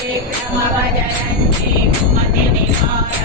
विक्रम भजरन्ति कुमति निवार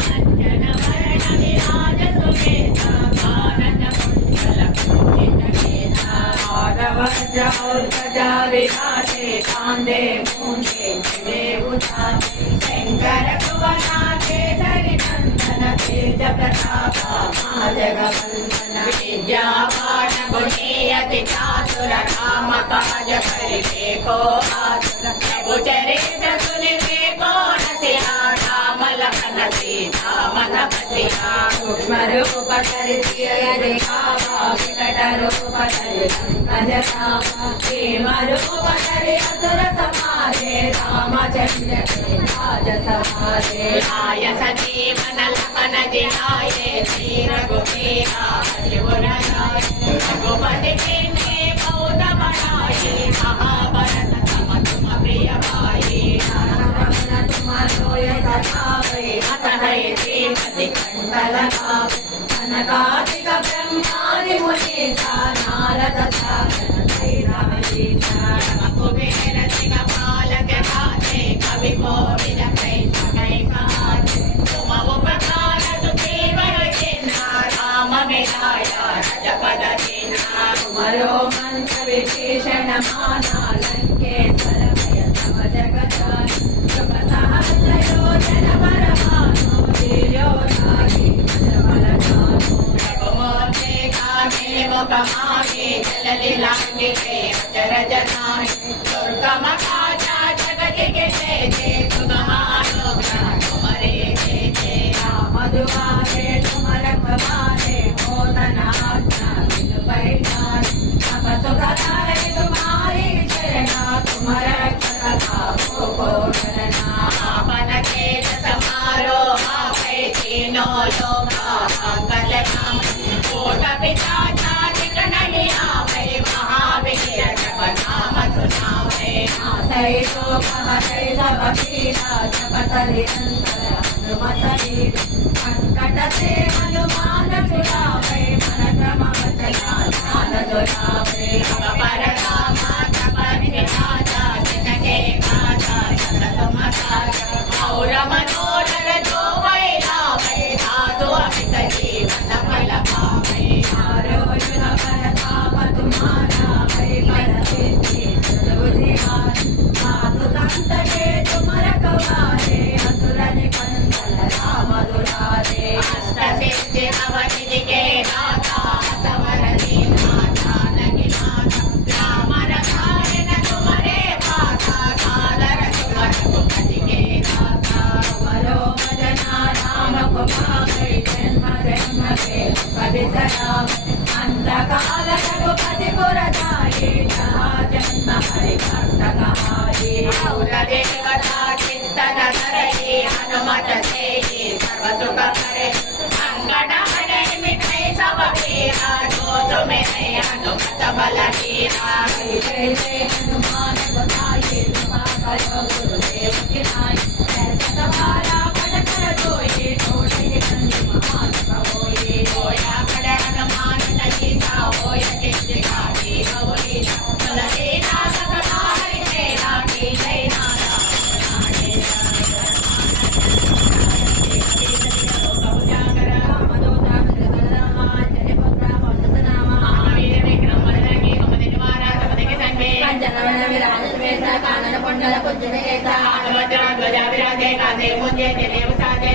अंजन वरण विराज सुकेसा भारत कुंडल कुंचित केसा वज्र और ध्वजा विराजे कांधे मूंढे देवुताते शंकर भुवनाते धरिनंदन तेज प्रताप महाजगवंदन विद्यावान गुणीयति चातुर राम काज करिते को आतुर प्रभु चरित सुनिते को रसिया राम लखन सीता मन बसिया सूक्ष्म रूप धरिसिय दिखावा विकट रूप धरि पंकज धावा भीम रूप धरि असुर संहारे रामचंद्र के राज सवारे आय सजीवन लखन जियाये श्री रघुवीरा हरिवर गाये रघुपति कीन्ही बहुत बड़ाई महाभारत तम तुम प्रिय भाई रघुरमन तुम रोय सधावै अतः श्रीमति कंठ लगावै सनकादिक ब्रह्मादि मुनीसा नारद सागर भैरव सीता कुबेर दिगपाल के गाते कवि कोविद कई गाते तुम उपकार सुग्रीव जिन्ना राम मिलाया रजपद दीना तुमरो मंत्र विभीषण माना लंकेश्वर भय सब जगदाय शुभ सहस्र योजन परमानो वीर्यो धारी बल जानो रघुमूर्ति गामे मुखमागे जल लीलांगे अचरज नाहि दुर्गम काजा जगति के जेते तुम्हारो तुम्हारे जेते राम दुआरे तुम रखवारे होतन आज्ञा बिन पैठारे सब सुख है तुम्हारी शरणा तुम रक्षक काहू को डरना आपन खेत समारो आपै तीनों लोका मंगल काम कोट पिता चारिक नहीं आवै महावीर जप नाम सुनावै आसै शोक हरै सब पीड़ा जपत निरंतर हनुमत वीर संकट से हनुमान छुड़ावै मन क्रम वचना ध्यान दुरावै पर राम तपन राजा जिनके काजा सतत मसाजा और मनोरथ जो वै लावै साधु अमित जीवन फल पावै आरोग्य परताप तुम्हारा वै पर सिद्धि बुद्धिमान साधु संत के तुम रखवारे असुर निकंदन राम दुलारे अष्ट सिद्धि नवनिधि के दाता सवर दीना जानकी माता राम रसायन तुम्हारे पासा सादर तुम रघुपति के दाता तुमरो भजना राम को पावै जन्म जन्म के पद सदावै अंत काल रघुपति पुर जाई जहाँ जन्म हरि भक्त कहाई और देवता चित्तन धरई हनुमत सेई सर्व सुख करे संकट हरै मिटै सब पीरा जो तुम्हें हनुमत बल वीरा जय जय हनुमान गोसाई कृपा करो गुरुदेव की नाई ऐसा सवारा पढ़ कर जोई छोटे कंजी महान होई होया पढ़ हनुमान सीता होय जिसका भी होई चलना सतनारि तेरा की जय नारा ध्वजा विराजे कांधे मुझे देव साजे